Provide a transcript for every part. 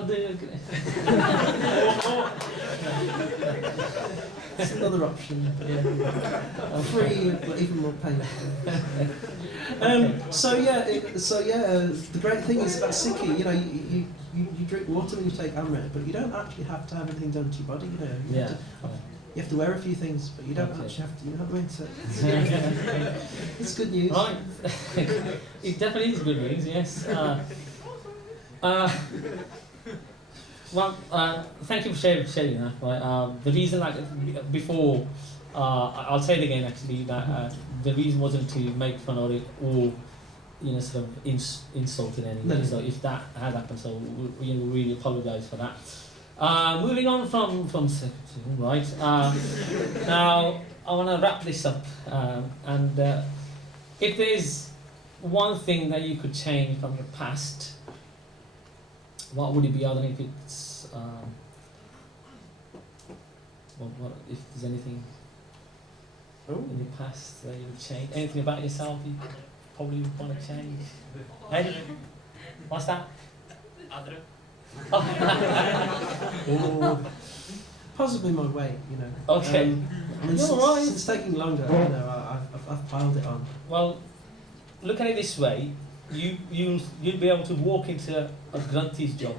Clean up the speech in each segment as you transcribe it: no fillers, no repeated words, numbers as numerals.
I'll do it. It's another option. Yeah. Free, but even more painful. The great thing is about Sikhi, you know, you drink water when you take Amrit, but you don't actually have to have anything done to your body, you know. You have to wear a few things, but you don't actually have to, you know what I mean? So it's good news. Right. It definitely is good news, yes. Thank you for sharing that. Right? The reason, like before, I'll say it again. Actually, that the reason wasn't to make fun of it or sort of insult in any way. No. So if that had happened, so we really apologise for that. Moving on from right. Now I want to wrap this up, and if there's one thing that you could change from your past, what would it be? I don't know if it's what if there's anything in your past that you would change? Anything about yourself you probably would want to change? Hey, what's that? Possibly my weight, you know. Okay. Since taking longer, you know, I've piled it on. Well, look at it this way. You'll be able to walk into a grunty's job.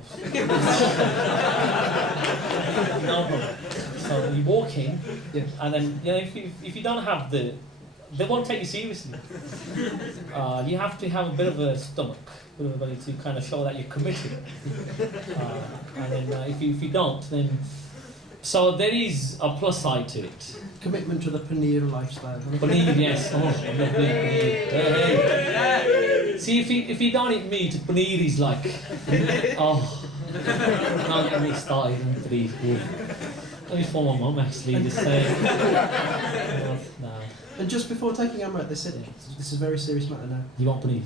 No problem. So you walk in, and then if you don't have they won't take you seriously. You have to have a bit of a stomach, a bit of a belly to kind of show that you're committed. And then if you don't, then so there is a plus side to it. Commitment to the paneer lifestyle. Paneer, yes. Oh, I love paneer. Hey. See, if you don't eat meat, paneer is like, can't get me started on paneer. Let me phone my mum actually, just say, no. And just before taking Amrit, they said, this is a very serious matter now. You want paneer?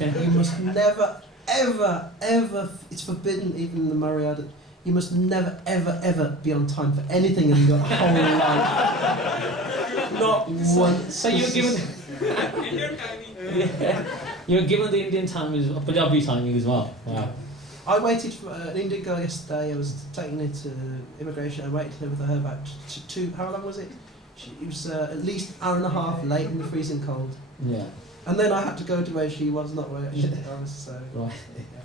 And you must never, ever, it's forbidden even in the Maryada, you must never, ever be on time for anything in your whole life. Not once. So you're given... You're given the Indian timing, Punjabi timing as well. Wow. I waited for an Indian girl yesterday. I was taking her to immigration. I waited with her about two. How long was it? It was at least an hour and a half late in the freezing cold. Yeah. And then I had to go to where she was, not where she was. So. Right.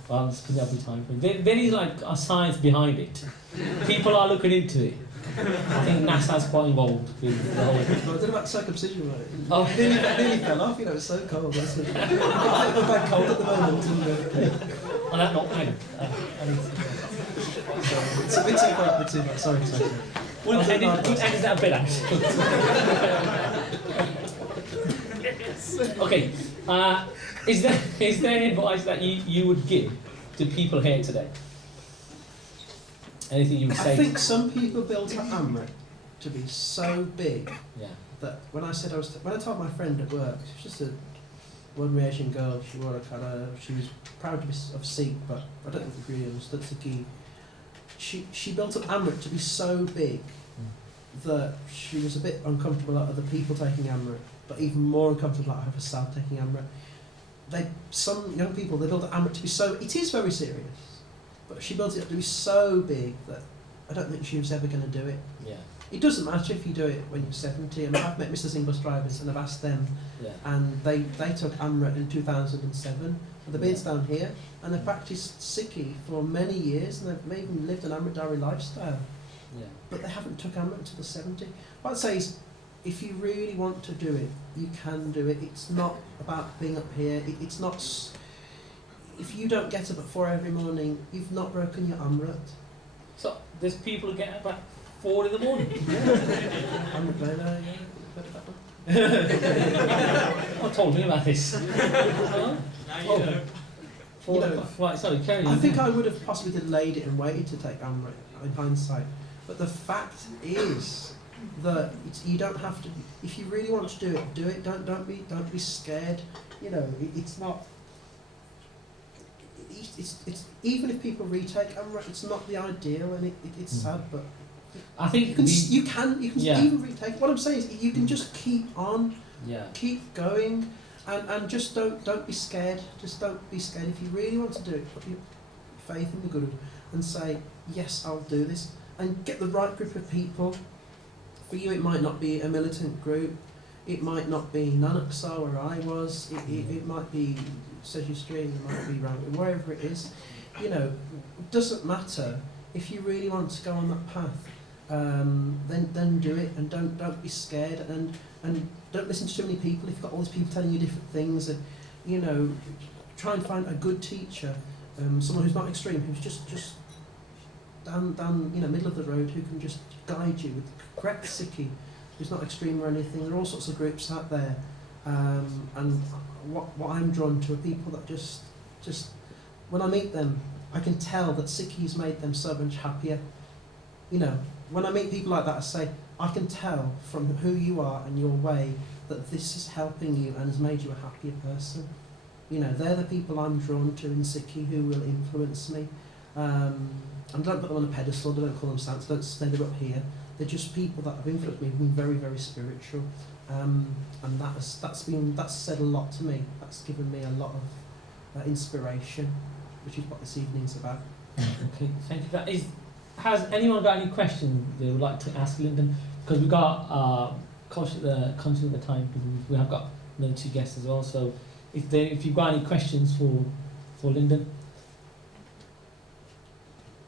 Well, it's Punjabi time. There is like a science behind it. People are looking into it. I think NASA's quite involved with the whole thing. I don't know about circumcision, right? Oh, it nearly fell off, you know, it's so cold. I've got a bit of a bad cold at the moment. On that note, it's a bit too far, sorry. We'll end that bit actually. Okay, is there any advice that you would give to people here today? Anything you would say? I think some people built up Amrit to be so big that when I told my friend at work, she was just a one Asian girl. She wore she was proud to be of Sikh, but I don't think we really understood Sikhi. She built up Amrit to be so big that she was a bit uncomfortable at other people taking Amrit, but even more uncomfortable at herself taking Amrit. Some young people, they built up Amrit to be so. It is very serious. But she built it up to be so big that I don't think she was ever going to do it. Yeah. It doesn't matter if you do it when you're 70. I mean, I've met Mr. Singh bus drivers and I've asked them, and they took Amrit in 2007. And they've been down here and they've practiced Sikhi for many years and they've even lived an Amritdhari lifestyle. Yeah. But they haven't took Amrit until the 70. What I'd say is, if you really want to do it, you can do it. It's not about being up here. It's not. If you don't get up at 4 every morning, you've not broken your Amrit. So there's people who get up at 4 in the morning. Amrit Vela, yeah. I told me about this. Right, sorry, carry on. I think I would have possibly delayed it and waited to take Amrit in hindsight. But the fact is that you don't have to. If you really want to do it, do it. Don't be scared. You know, it's not. It's even if people retake Amrit, it's not the ideal, and it's sad, but I think you can even retake. What I'm saying is you can just keep on, keep going, And just don't be scared. Just don't be scared. If you really want to do it, put your faith in the Guru and say, yes, I'll do this. And get the right group of people. For you, it might not be a militant group. It might not be Nanuksar where I was. It might be Seju Stream. It might be wherever it is. You know, it doesn't matter. If you really want to go on that path, then do it, and don't be scared, and don't listen to too many people. If you've got all these people telling you different things, and you know, try and find a good teacher, someone who's not extreme, who's just down middle of the road, who can just guide you with correct Sikhi, who's not extreme or anything. There are all sorts of groups out there, and what I'm drawn to are people that just when I meet them, I can tell that Sikhi's made them so much happier. You know, when I meet people like that, I say, I can tell from who you are and your way that this is helping you and has made you a happier person. You know, they're the people I'm drawn to in Sikhi who will influence me. And don't put them on a pedestal, don't call them saints, don't say they're up here. They're just people that have influenced me, who've been very, very spiritual. And that's said a lot to me. That's given me a lot of inspiration, which is what this evening's about. Okay, thank you. Has anyone got any questions they would like to ask Linden? Because we've got conscious of the time, because we have got another 2 guests as well. So if you've got any questions for Linden,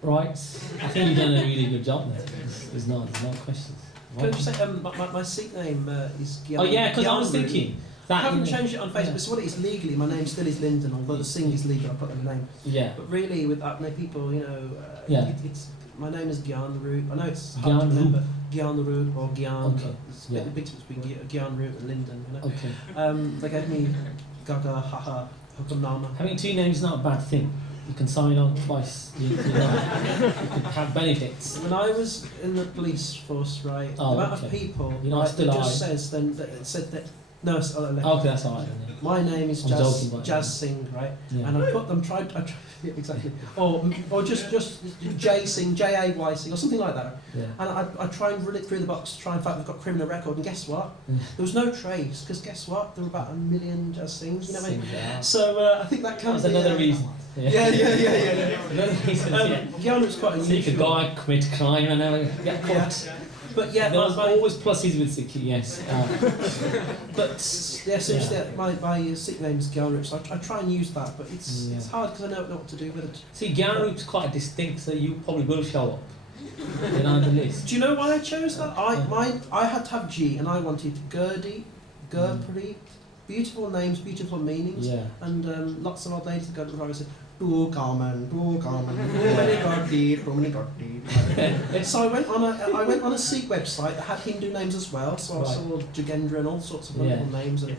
right? I think you've done a really good job there. There's no questions. Can I just say my Sikh name is Gyan. Oh yeah, because I was thinking. I haven't changed it on Facebook, so what it is legally, my name still is Linden, although the Singh is legal, I put the name. Yeah. But really, with people, you know, it's my name is Gyan Root. I know it's hard Gyan to remember. Gyan Root or Gyan. Okay. It's a bit big difference between Gyan Root and Linden, you know. Okay. They gave me Gaga, Haha, Hukamnama. Having 2 names is not a bad thing. You can sign on twice. You can have benefits. When I was in the police force, right, the amount of people, still it just says then that it said that. No, it's okay, that's alright. Yeah. My name is Jazz Singh, right? Yeah. And I put them yeah, exactly, or just J Singh, Jay Singh, or something like that. Yeah. And I try and run it through the box to try and find they've got criminal record. And guess what? There was no trace, because guess what? There were about 1 million Jazz Singhs. You know what I mean? Yeah. So I think that can be another reason. Yeah. Another reason. Guyana's quite unusual. So you could go and commit a crime and get caught. But yeah, there was always pluses with Sikh, yes. But yeah, seriously, my Sikh name is Gyan, so I try and use that, but it's hard because I don't know what to do with it. See, Gyan is quite distinct, so you probably will show up. On the list. Do you know why I chose that? I had to have G, and I wanted Gurdi, Gurpreet, beautiful names, beautiful meanings, and lots of old ladies that go to the and say, Boo Garman, So I went on a Sikh website that had Hindu names as well, so I saw Jogendra and all sorts of wonderful names. And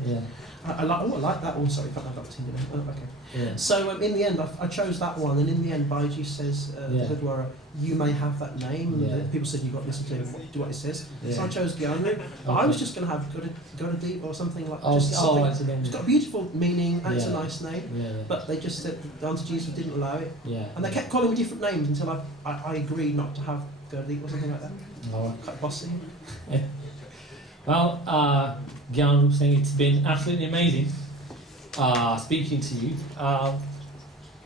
I like that one. Sorry, I can't have that Hindu name. Oh, okay. Yeah. So in the end, I chose that one, and in the end, Baiji says, the Gurdwara, you may have that name, and people said you've got to listen to him, do what he says. So I chose Gyanru, but I was just going to have Gurdeep or something like that. It's got a beautiful meaning, and it's a nice name, but they just said the Auntie Jesus didn't allow it, and they kept calling me different names until I agreed not to have Gurdeep or something like that. Quite bossy. Well, Gurnaam Singh, it's been absolutely amazing speaking to you.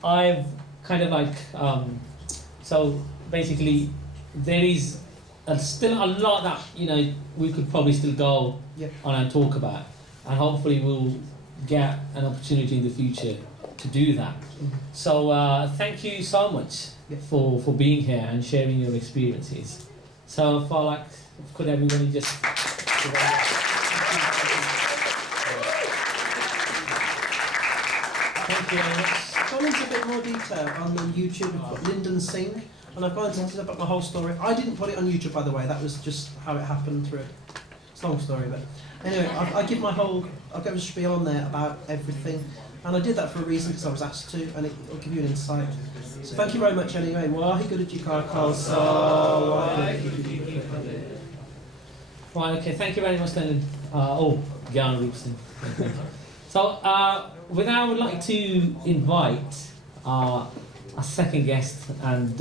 I've kind of like, so basically there is still a lot that, we could probably still go on and talk about, and hopefully we'll get an opportunity in the future to do that. So thank you so much for being here and sharing your experiences. So could everybody just... Thank you very much. Gone into a bit more detail on the YouTube. I've got Linden Singh, and I've gone into about my whole story. I didn't put it on YouTube, by the way. That was just how it happened through it. It's a long story, but anyway, I give I'll give a spiel on there about everything, and I did that for a reason, because I was asked to, and it'll give you an insight. So thank you very much anyway. Right, okay, thank you very much, Linden. Gurnaam Singh. So, with that, I would like to invite our second guest, and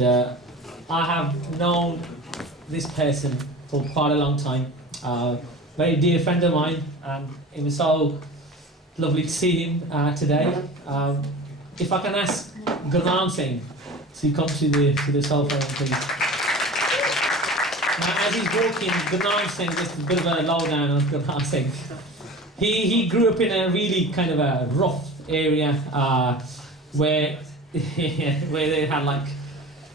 I have known this person for quite a long time. Very dear friend of mine, and it was so lovely to see him today. If I can ask Gurnaam Singh to come to the sofa, please. Now, as he's walking, Gurnaam Singh, just a bit of a lowdown on Gurnaam Singh. He grew up in a really kind of a rough area where they had like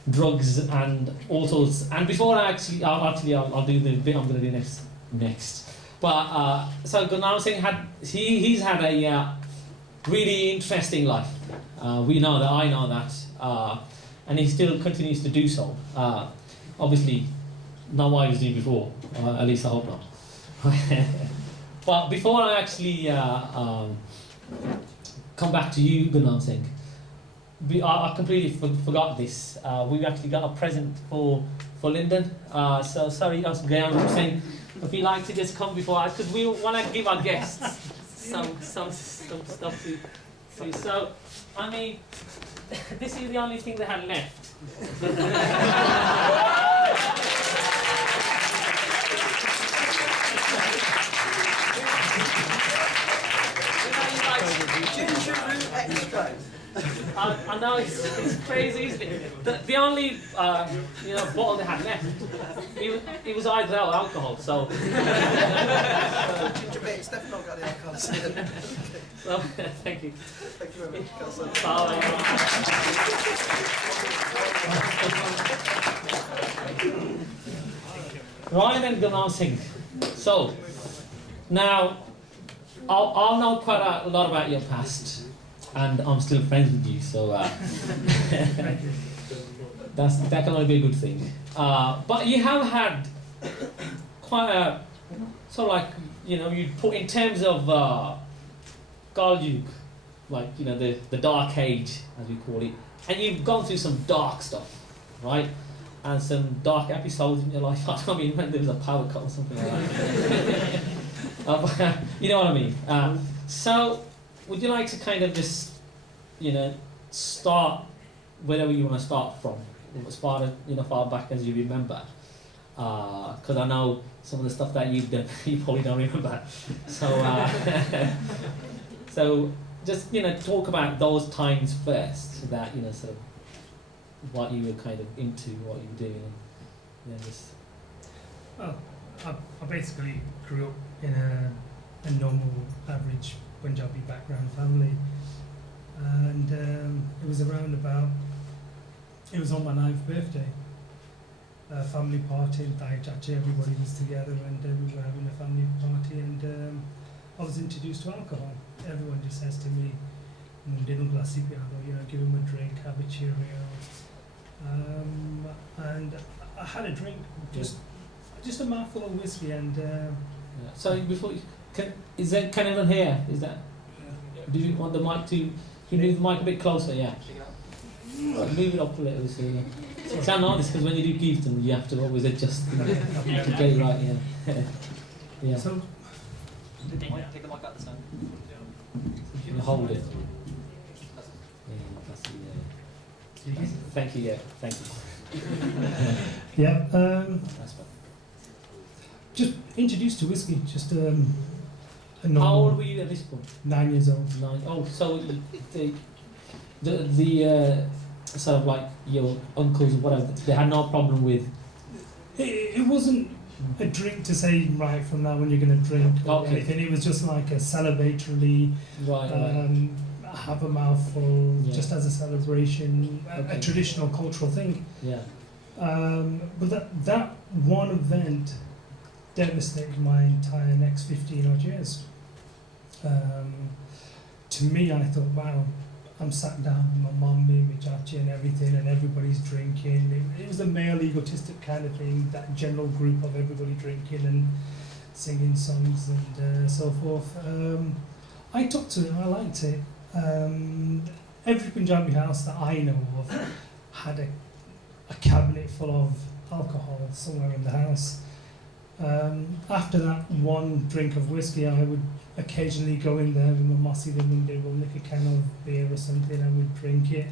drugs and all sorts. And before I'll do the bit I'm going to do next. But so Gurnaam Singh he's had a really interesting life. I know that, and he still continues to do so. Obviously, not what he was doing before. At least I hope not. But before I actually come back to you, Gurnaam Singh, I completely forgot this. We've actually got a present for Linden. So sorry, Gurnaam Singh, if you'd like to just come before, because we want to give our guests some stuff to see. So, I mean, this is the only thing they had left. Ginger root extract. I know it's crazy, isn't it? The only bottle they had left, it was either that or alcohol. So Ginger beer, it's definitely not got the alcohol. so thank you. Thank you very much, Councillor. Right then, Gurnaam Singh. So now I'll know quite a lot about your past. And I'm still friends with you, so that can only be a good thing. But you have had quite a sort of like you put in terms of Galjug, like the dark age as we call it, and you've gone through some dark stuff, right? And some dark episodes in your life. I mean, when there was a power cut or something like that. You know what I mean? So. Would you like to kind of just, start wherever you want to start from, as far back as you remember? Because I know some of the stuff that you've done, you probably don't remember. So, so just talk about those times first, so that sort of what you were kind of into, what you were doing, and just. Well, I basically grew up in a normal, average Punjabi background family, and it was it was on my 9th birthday, a family party in Thai Chachi, everybody was together and we were having a family party, and I was introduced to alcohol. Everyone just says to me, give him a drink, have a Cheerio, and I had a drink, just a mouthful of whiskey, and so before you is there anyone here? Is that? Do you want the mic to? Can you move the mic a bit closer? Yeah. Move it up a little. So yeah. So I know this because when you do Kirtan, you have to always adjust to get it right. Yeah. Yeah. So take the mic out this time. You hold it. Yeah, that's the, thank you. Yeah. Thank you. yeah. That's fine. Just introduced to whiskey. Just a How old were you at this point? 9 years old. 9. Oh, so the sort of like your uncles or whatever, they had no problem with. It wasn't a drink to say right from now when you're going to drink or Okay. anything. It was just like a celebratory, Right. have a mouthful, Yeah. just as a celebration, Okay. a traditional cultural thing. Yeah. But that one event devastated my entire next 15 odd years. To me, I thought, wow, I'm sat down with my mum, me, my chachi and everything, and everybody's drinking. It was a male egotistic kind of thing, that general group of everybody drinking and singing songs and so forth. I took to it, I liked it. Every Punjabi house that I know of had a cabinet full of alcohol somewhere in the house. After that one drink of whiskey, I would occasionally go in there with my mossy and they will nick a can of beer or something and we'd drink it.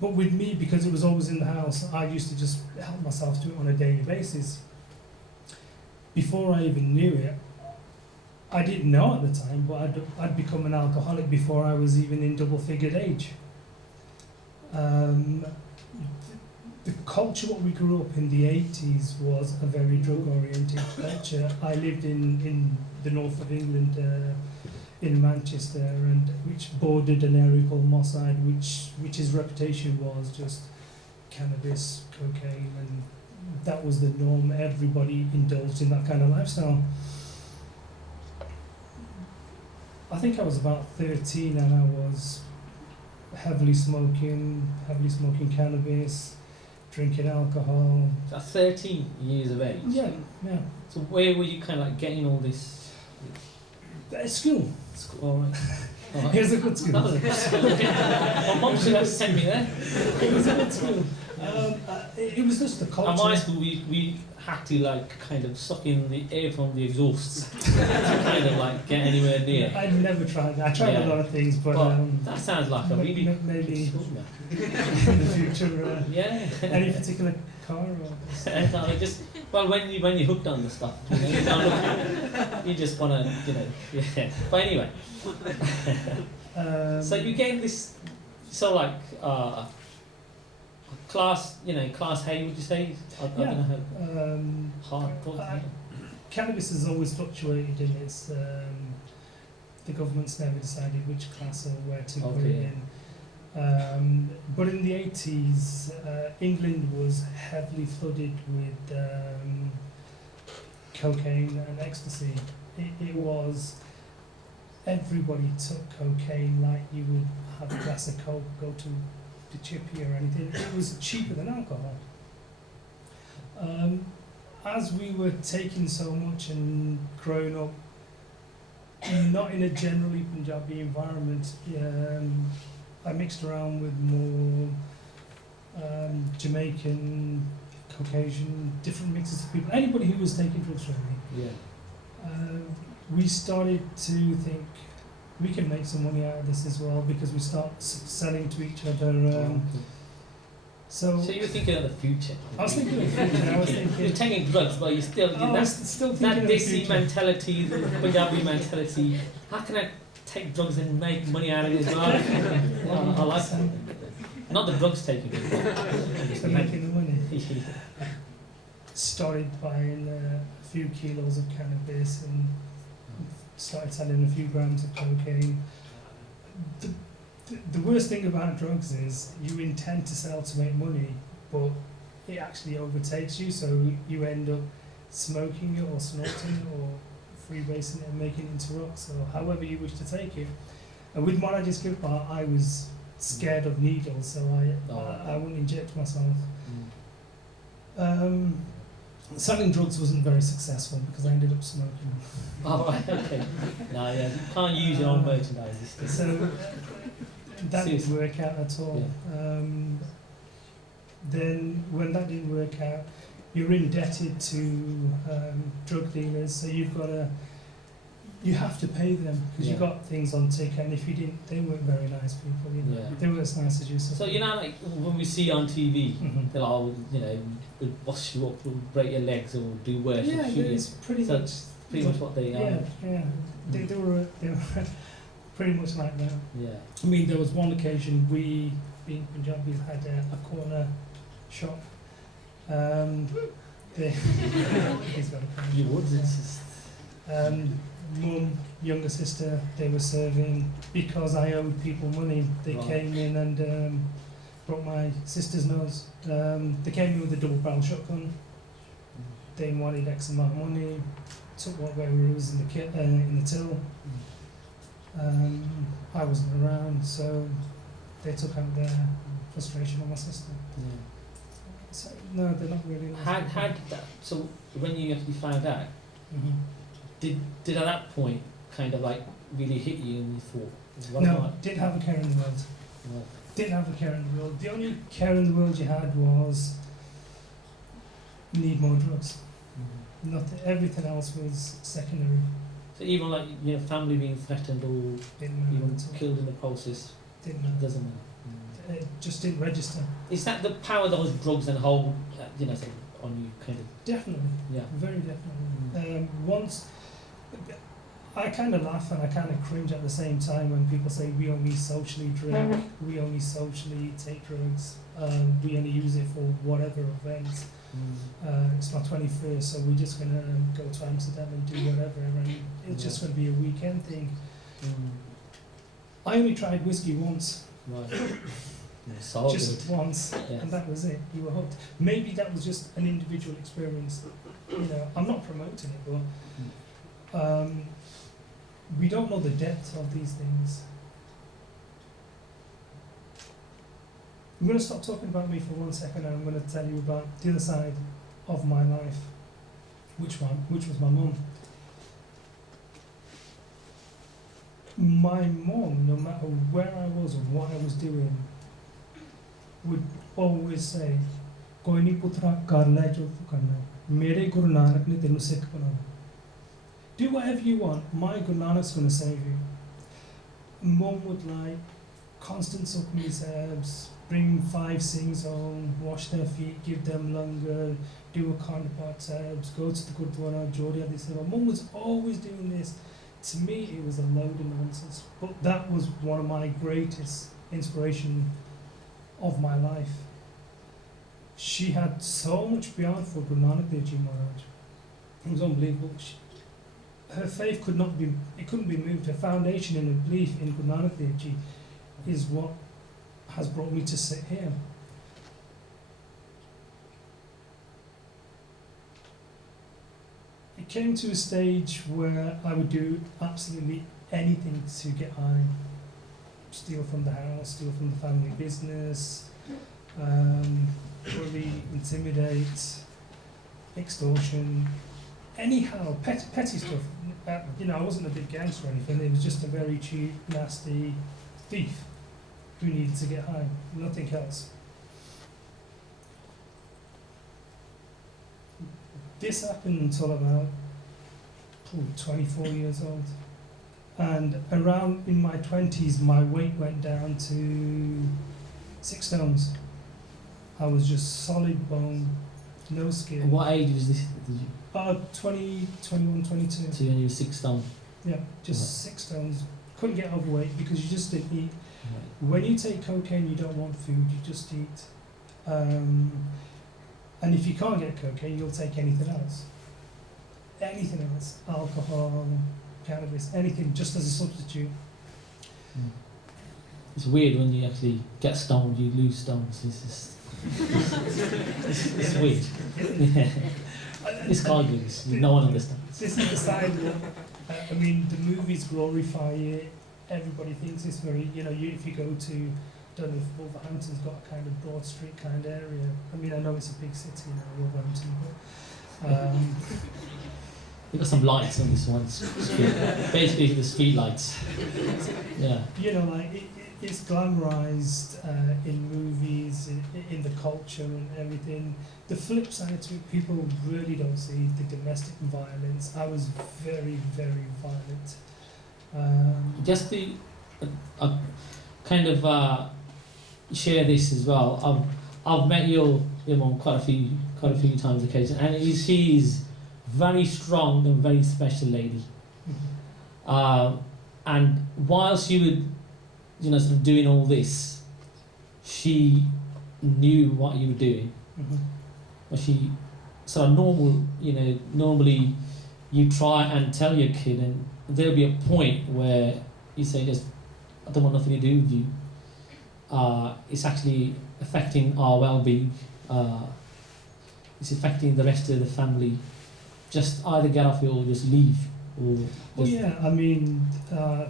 But with me, because it was always in the house, I used to just help myself to it on a daily basis. Before I even knew it, I didn't know at the time, but I'd become an alcoholic before I was even in double-figured age. The culture what we grew up in the 80s was a very drug-oriented culture. I lived in the north of England, in Manchester, and which bordered an area called Moss Side, which his reputation was just cannabis, cocaine, and that was the norm. Everybody indulged in that kind of lifestyle. I think I was about 13 and I was heavily smoking cannabis, drinking alcohol. At 13 years of age? Yeah. So where were you kind of like getting all this? At school. All right. All right. It was a good school. That was a good school. My mum should have sent me there. It was a good school. It was just the culture. At my school, we had to like kind of suck in the air from the exhausts to kind of like get anywhere near. I've never tried that. I tried a lot of things, but that sounds like a really maybe good school, man. in the future. Yeah. Any particular car or? No, just when you hooked on the stuff, you just want to, yeah. But anyway, so you get this, class A, would you say? I don't know how hard. Cannabis has always fluctuated in its. The government's never decided which class or where to put it in. But in the 80s, England was heavily flooded with cocaine and ecstasy. It was, everybody took cocaine like you would have a glass of Coke, go to the chippy or anything. It was cheaper than alcohol. As we were taking so much and growing up, not in a generally Punjabi environment, I mixed around with more Jamaican, Caucasian, different mixes of people. Anybody who was taking drugs really. Yeah. We started to think we can make some money out of this as well because we start selling to each other. So you were thinking of the future. I was thinking of the future. I was thinking you're taking drugs, but you still still that thinking of the Desi future. mentality, the Punjabi mentality. How can I take drugs and make money out of it as well? I like that. Not the drugs taking it. So making the money. Started buying a few kilos of cannabis and started selling a few grams of cocaine. The worst thing about drugs is you intend to sell to make money, but it actually overtakes you, so you end up smoking it or snorting it or freebasing it and making it into rocks, or however you wish to take it. And with Maradi Skipper, I was scared of needles, so I wouldn't inject myself. Selling drugs wasn't very successful because I ended up smoking. Oh, right, okay. No, yeah, you can't use your own merchandise. So that didn't work out at all. Yeah. Then when that didn't work out, you're indebted to drug dealers, so you have to pay them because you got things on tick, and if you didn't, they weren't very nice people. They weren't as nice as you. So like when we see on TV, they're like, we'll wash you up, we'll break your legs, or we'll do worse. Yeah, it's pretty much what they are. Yeah. They were pretty much like that. Yeah. I mean, there was one occasion we, being Punjabis, had a corner shop. He's got a corner You shop, would. yeah. It's just, Mum, younger sister, they were serving because I owed people money. They came in and broke my sister's nose. They came in with a double barrel shotgun. They wanted X amount of money. Took whatever was in the till. I wasn't around, so they took out their frustration on my sister. yeah. So no, they're not really nice. How did that? So when you actually found out, did at that point kind of like really hit you and you thought, No, didn't have a care in the world. No. Didn't have a care in the world. The only care in the world you had was need more drugs. Nothing. Everything else was secondary. So even like family being threatened or Didn't matter even at all. killed in the process, Didn't matter. doesn't matter. It just didn't register. Is that the power those drugs and hold, sort of on you, kind of? Definitely. Yeah. Very definitely. Once I kind of laugh and I kind of cringe at the same time when people say we only socially drink, we only socially take drugs, we only use it for whatever events. It's my 21st, so we're just going to go to Amsterdam and do whatever, and it's just going to be a weekend thing. I only tried whiskey once. Right. So just good. once, Yes. and that was it. You were hooked. Maybe that was just an individual experience. You know, I'm not promoting it, but we don't know the depth of these things. I'm going to stop talking about me for 1 second, and I'm going to tell you about the other side of my life. Which one? Which was my mum. My mum, no matter where I was or what I was doing, would always say, "Koi nahi putra, kar le jo tu karna hai. Mere Guru Nanak ne tenu Sikh banana. Do whatever you want. My Guru Nanak's going to save you." Mum would like constant sukhmi sahibs, bring 5 Singhs home, wash their feet, give them langar, do a Khandapat sahibs, go to the Gurdwara, Jodi Adi Seva. Mum was always doing this. To me, it was a load of nonsense. But that was one of my greatest inspiration of my life. She had so much beyond for Guru Nanak Dev Ji Maharaj. It was unbelievable. Her faith couldn't be moved. Her foundation and her belief in Guru Nanak Dev Ji is what has brought me to sit here. It came to a stage where I would do absolutely anything to get high. Steal from the house, steal from the family business, bully, intimidate, extortion, anyhow, petty stuff. You know, I wasn't a big gangster or anything, it was just a very cheap, nasty thief who needed to get high, nothing else. This happened until about 24 years old. And around in my 20s, my weight went down to 6 stones. I was just solid bone, no skin. What age was this? Did you? 20, 21, 22. So you only was 6 stone. Yeah, just Right. 6 stones. Couldn't get overweight because you just didn't eat. Right. When you take cocaine, you don't want food, you just eat. And if you can't get cocaine, you'll take anything else. Anything else. Alcohol, cannabis, anything, just as a substitute. It's weird when you actually get stoned, you lose stones. It's just it's weird. It's cargoes. No one understands. This is the side that, I mean, the movies glorify it. Everybody thinks it's very, you know, if you go to, don't know if Wolverhampton's got a kind of Broad Street kind of area. I mean, I know it's a big city now, Wolverhampton, but We've got some lights on this one. Basically, the street lights. Yeah. you know, like it's glamorized in movies, in the culture and everything. The flip side to it, people really don't see the domestic violence. I was very, very violent. Just to kind of share this as well. I've met your mum quite a few times occasionally, and she is very strong and very special lady. And whilst you were, you know, sort of doing all this, she knew what you were doing. But she sort of normally you try and tell your kid, and there'll be a point where you say, just, I don't want nothing to do with you. It's actually affecting our well-being. It's affecting the rest of the family. Just either get off it or just leave. Or Well, yeah, I mean, I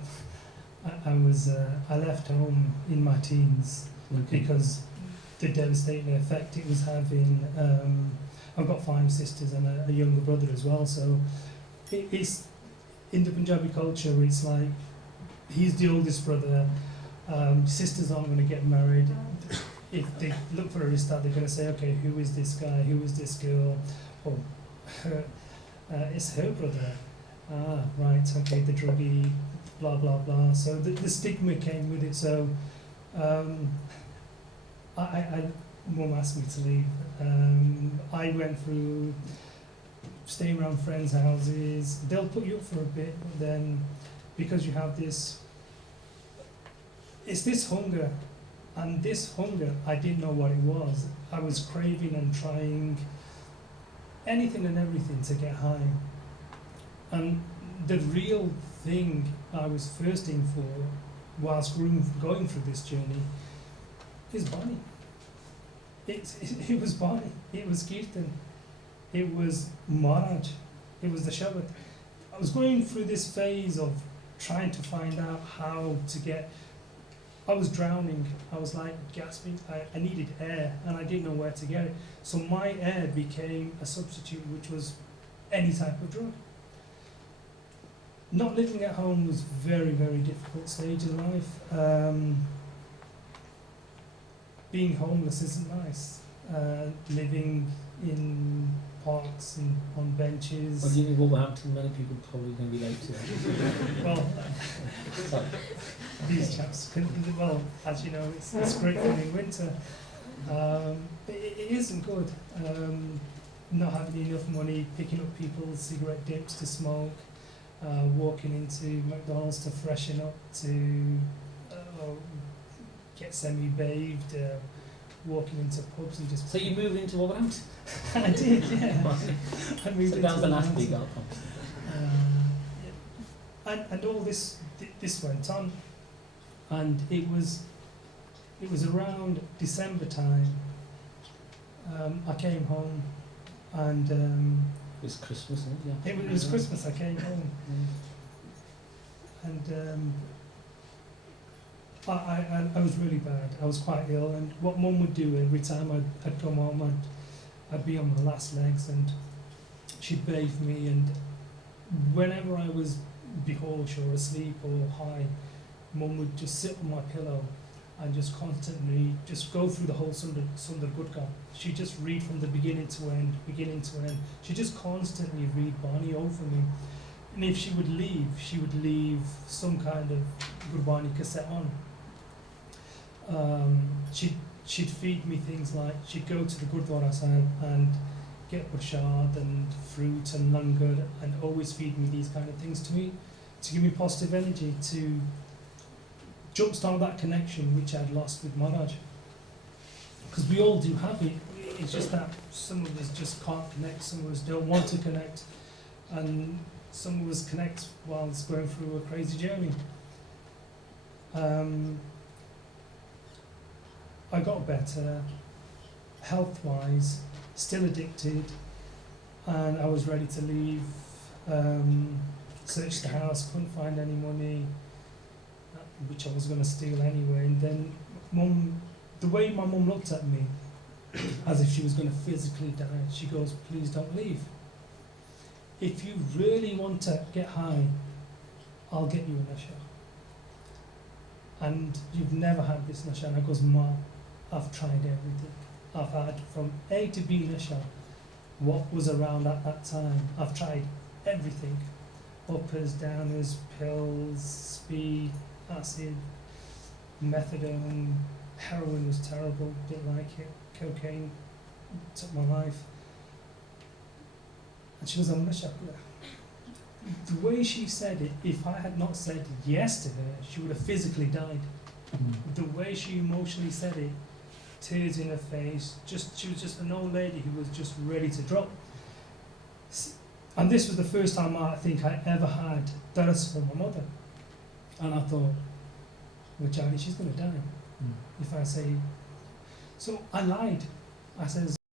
left home in my teens because the devastating effect it was having. I've got 5 sisters and a younger brother as well, so it's in the Punjabi culture. It's like he's the oldest brother. Sisters aren't going to get married. If they look for a rista, they're going to say, okay, who is this guy? Who is this girl? Oh, it's her brother. Ah, right, okay, the druggie, blah, blah, blah. So the stigma came with it. So Mum asked me to leave. I went through staying around friends' houses. They'll put you up for a bit, but then because you have this, it's this hunger, and this hunger, I didn't know what it was. I was craving and trying anything and everything to get high. And the real thing I was thirsting for whilst going through this journey is Bhai. It was Bhai, it was Kirtan, it was Maharaj, it was the Shabad. I was going through this phase of trying to find out how to get, I was drowning, I was like gasping, I needed air and I didn't know where to get it. So my air became a substitute, which was any type of drug. Not living at home was very, very difficult stage in life. Being homeless isn't nice. Living in parks and on benches. Well, you in Wolverhampton, many people probably going to relate to that. Well, Sorry. these chaps couldn't, well, as you know, it's great fun in winter. It isn't good. Not having enough money, picking up people's cigarette dips to smoke, walking into McDonald's to freshen up, to get semi-bathed, walking into pubs and just... So you moved into Wolverhampton? I did, yeah. I moved So into that was the last Wolverhampton. big outcome. Yeah. And all this went on, and it was around December time. I came home, and It was Christmas, wasn't it? Yeah. it was Christmas. I came home, and I was really bad. I was quite ill, and what Mum would do every time I'd come home, I'd be on my last legs, and she'd bathe me, and whenever I was behosh or asleep or high, Mum would just sit on my pillow and just constantly just go through the whole Sundar Gurkha. She'd just read from the beginning to end. She'd just constantly read Bani over me. And if she would leave some kind of Gurbani cassette on. She'd feed me things like, she'd go to the Gurdwara Sahib and get prasad and fruit and langar, and always feed me these kind of things to give me positive energy, to jumpstart that connection which I'd lost with Maharaj. Because we all do have it, it's just that some of us just can't connect, some of us don't want to connect, and some of us connect whilst going through a crazy journey. I got better, health-wise, still addicted, and I was ready to leave. Searched the house, couldn't find any money, which I was going to steal anyway. And then the way my mum looked at me, as if she was going to physically die, she goes, "Please don't leave. If you really want to get high, I'll get you a nasha. And you've never had this nasha." And I goes, "Ma, I've tried everything. I've had from A to B nasha, what was around at that time. I've tried everything. Uppers, downers, pills, speed, acid, methadone, heroin was terrible, didn't like it, cocaine took my life." And she was on nasha. The way she said it, if I had not said yes to her, she would have physically died. The way she emotionally said it, tears in her face, she was just an old lady who was just ready to drop. And this was the first time I think I ever had daras from my mother. And I thought, well, Charlie, she's going to die if I say. So I lied. I says,